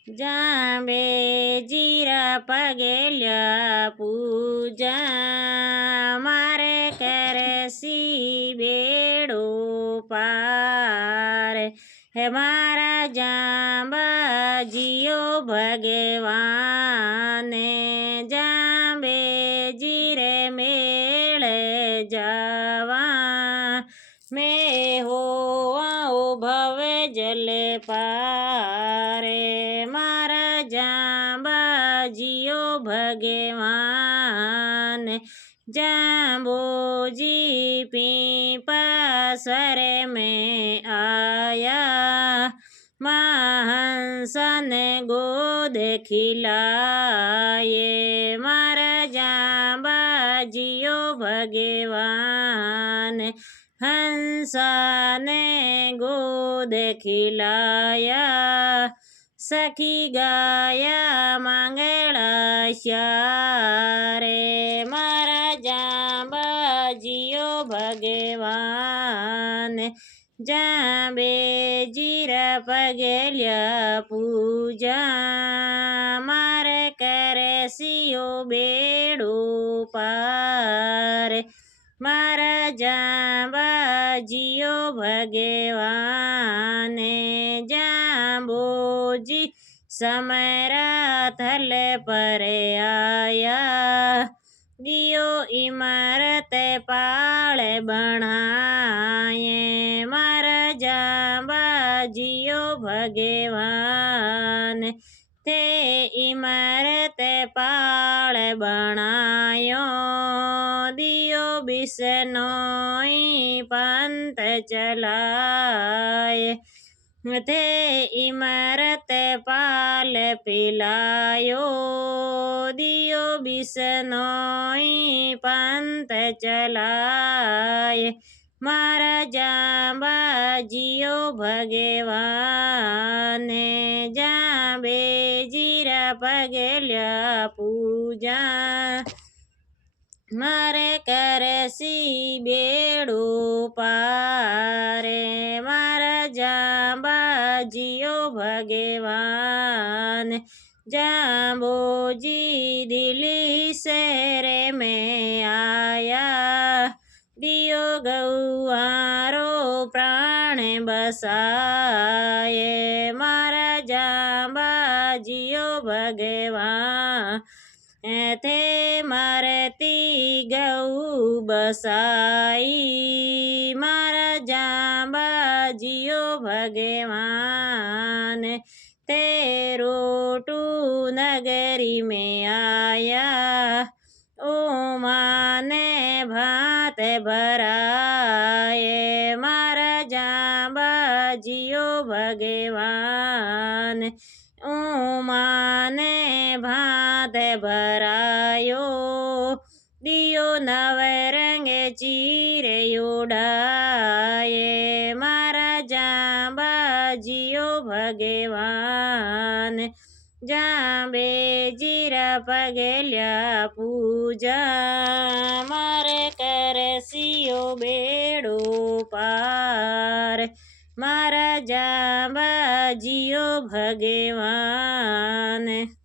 જાંબેજીરા પગેલ્યા પૂજા મારે કરે સી બેડો પાર હે મારા જાંબાજીઓ ભગવાને જાંબેજી રે મેળે જવા મેં હો ભવે જલે પારે મારા જાંબાજીઓ ભગવાન જાંબોજી પીપાસરે में आया महाहंसन गोद खिलाए मारा जांबाजियो भगवान हंसाने गोद खिलाया सखी गाया मंगला श्यारे मारा जांबाजियो भगवान જાંબેજીરા પગેલ્યા પૂજા મારે કરે સિયો બેડો પાર મારા જાંબાજીઓ ભગવાને જાંબોજી સમરા થલે પરે આયા दियो इमारत पाले बनाए मारा जांबाजियो भगवान ते इमारत पाले बनायो दियो बिसनोई पंत चलाए ते इमारत पाल पिलायो दियो बिसनोई पंत चलाए मारा जांबाजियो भगवाने जांबेजीरा पगल्या पूजा मारे करसी बेड़ो पारे मारा जांबाजियो भगवान जांबोजी दिल्ली शहरे में आया दियो गौआरो प्राण बसाए मारा जांबाजियो भगवान थे मारती गौ बसाई मारा जांबाजियो भगवान तेरो टू नगरी में आया ओ माने भात भराए मारा जांबाजियो भगवान ओ माने भात भरायो दियो नवरंग चीरे उड़ाए मारा जांबाजियो भगवान जांबेजीरा पगल्या पूजा मारे करसियो बेड़ो पार मारा जांबाजियो भगवान।